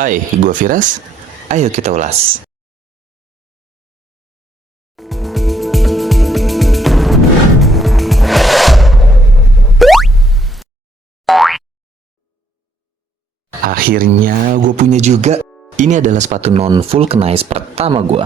Hai, gue Firas. Ayo kita ulas. Akhirnya gue punya juga. Ini adalah sepatu non-vulcanize pertama gue.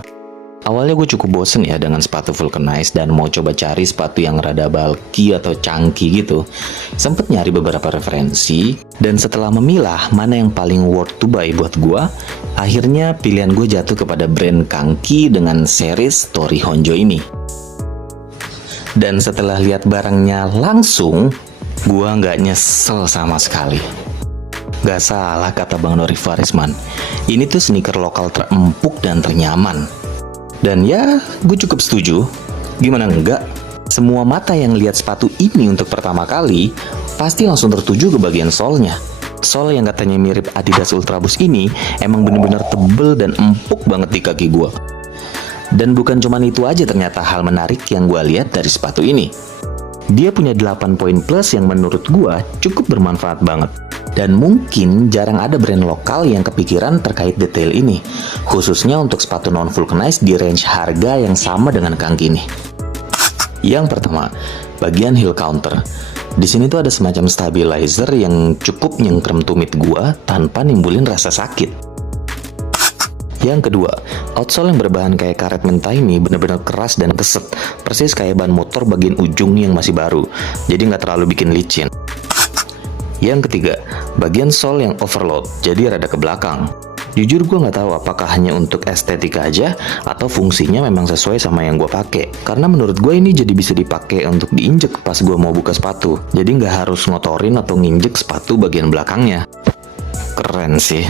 Awalnya gue cukup bosen ya dengan sepatu vulcanize dan mau coba cari sepatu yang rada bulky atau chunky gitu. Sempet nyari beberapa referensi, dan setelah memilah mana yang paling worth to buy buat gue, akhirnya pilihan gue jatuh kepada brand Kanki dengan series Story Honjo ini. Dan setelah lihat barangnya langsung, gue nggak nyesel sama sekali. Gak salah kata Bang Nori Farisman, ini tuh sneaker lokal terempuk dan ternyaman. Dan ya, gue cukup setuju. Gimana enggak? Semua mata yang lihat sepatu ini untuk pertama kali pasti langsung tertuju ke bagian solnya. Sol yang katanya mirip Adidas Ultraboost ini emang bener-bener tebel dan empuk banget di kaki gue. Dan bukan cuma itu aja ternyata hal menarik yang gue lihat dari sepatu ini. Dia punya 8 poin plus yang menurut gue cukup bermanfaat banget. Dan mungkin jarang ada brand lokal yang kepikiran terkait detail ini, khususnya untuk sepatu non-vulcanized di range harga yang sama dengan Kanki ini. Yang pertama, bagian heel counter. Di sini tuh ada semacam stabilizer yang cukup nyengkrem tumit gua tanpa nimbulin rasa sakit. Yang kedua, outsole yang berbahan kayak karet mentah ini benar-benar keras dan keset, persis kayak ban motor bagian ujung yang masih baru, jadi nggak terlalu bikin licin. Yang ketiga, bagian sol yang overload, jadi rada ke belakang. Jujur gue nggak tahu apakah hanya untuk estetika aja atau fungsinya memang sesuai sama yang gue pakai. Karena menurut gue ini jadi bisa dipakai untuk diinjek pas gue mau buka sepatu. Jadi nggak harus ngotorin atau nginjek sepatu bagian belakangnya. Keren sih.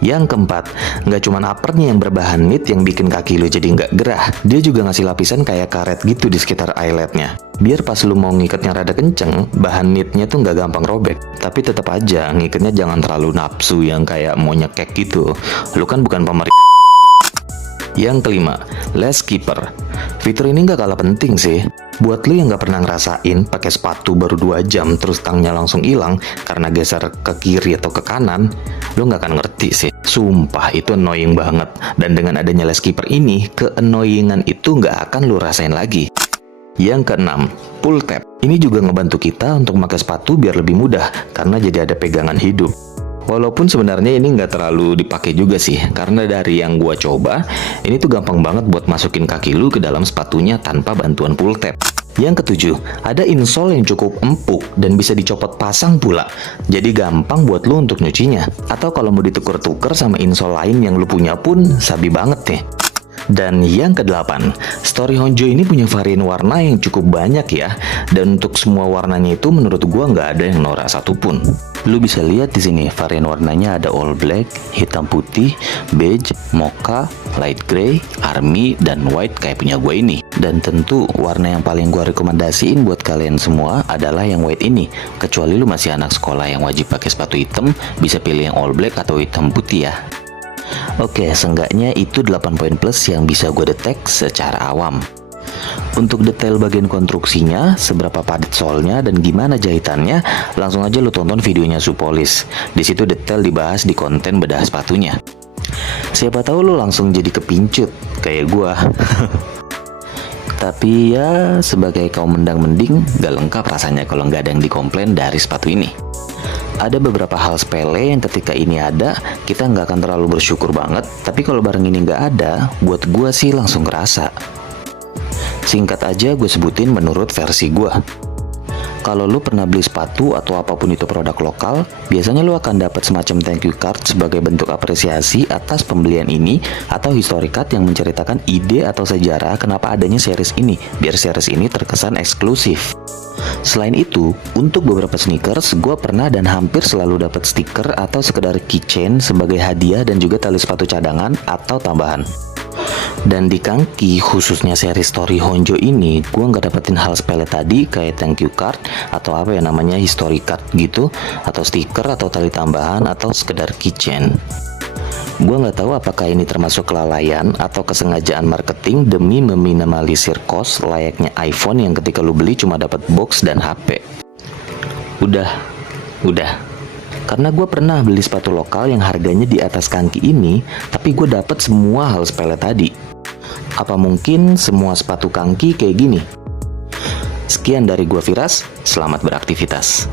Yang keempat, nggak cuma uppernya yang berbahan knit yang bikin kaki lu jadi nggak gerah, dia juga ngasih lapisan kayak karet gitu di sekitar eyeletnya. Biar pas lu mau ngikatnya rada kenceng, bahan knitnya tuh nggak gampang robek. Tapi tetap aja ngikatnya jangan terlalu nafsu yang kayak mau nyekek gitu. Lu kan bukan pemerintah. Yang kelima, lace keeper. Fitur ini nggak kalah penting sih. Buat lu yang nggak pernah ngerasain pakai sepatu baru 2 jam terus tangnya langsung hilang karena geser ke kiri atau ke kanan, lu nggak akan ngerti sih. Sumpah itu annoying banget. Dan dengan adanya lace keeper ini, ke-annoyingan itu nggak akan lu rasain lagi. Yang keenam, pull tab. Ini juga ngebantu kita untuk pakai sepatu biar lebih mudah karena jadi ada pegangan hidup. Walaupun sebenarnya ini nggak terlalu dipakai juga sih, karena dari yang gua coba, ini tuh gampang banget buat masukin kaki lu ke dalam sepatunya tanpa bantuan pull tab. Yang ketujuh, ada insole yang cukup empuk dan bisa dicopot pasang pula, jadi gampang buat lu untuk nyucinya. Atau kalau mau dituker-tuker sama insole lain yang lu punya pun sabi banget nih. Dan yang kedelapan, Story Honjo ini punya varian warna yang cukup banyak ya. Dan untuk semua warnanya itu menurut gua nggak ada yang norak satupun. Lu bisa lihat di sini varian warnanya ada all black, hitam putih, beige, mocha, light grey, army, dan white kayak punya gue ini. Dan tentu warna yang paling gua rekomendasiin buat kalian semua adalah yang white ini. Kecuali lu masih anak sekolah yang wajib pakai sepatu hitam, bisa pilih yang all black atau hitam putih ya. Oke, seenggaknya itu 8 poin plus yang bisa gue detek secara awam. Untuk detail bagian konstruksinya, seberapa padat solnya, dan gimana jahitannya, langsung aja lu tonton videonya Supolis. Di situ detail dibahas di konten bedah sepatunya. Siapa tahu lu langsung jadi kepincut kayak gua. Tapi ya, sebagai kaum mendang-mending, gak lengkap rasanya kalau nggak ada yang dikomplain dari sepatu ini. Ada beberapa hal sepele yang ketika ini ada, kita nggak akan terlalu bersyukur banget. Tapi kalau barang ini nggak ada, buat gue sih langsung kerasa. Singkat aja gue sebutin menurut versi gue. Kalau lu pernah beli sepatu atau apapun itu produk lokal, biasanya lu akan dapat semacam thank you card sebagai bentuk apresiasi atas pembelian ini, atau history card yang menceritakan ide atau sejarah kenapa adanya series ini, biar series ini terkesan eksklusif. Selain itu, untuk beberapa sneakers, gue pernah dan hampir selalu dapat stiker atau sekedar keychain sebagai hadiah dan juga tali sepatu cadangan atau tambahan. Dan di Kanki, khususnya seri Story Honjo ini, gue nggak dapetin hal sepele tadi kayak thank you card atau apa ya namanya history card gitu, atau stiker atau tali tambahan atau sekedar keychain. Gue nggak tahu apakah ini termasuk kelalaian atau kesengajaan marketing demi meminimalisir cost layaknya iPhone yang ketika lu beli cuma dapat box dan HP. Udah. Karena gue pernah beli sepatu lokal yang harganya di atas kaki ini, tapi gue dapet semua hal sepele tadi. Apa mungkin semua sepatu kaki kayak gini? Sekian dari gua Firas, selamat beraktivitas.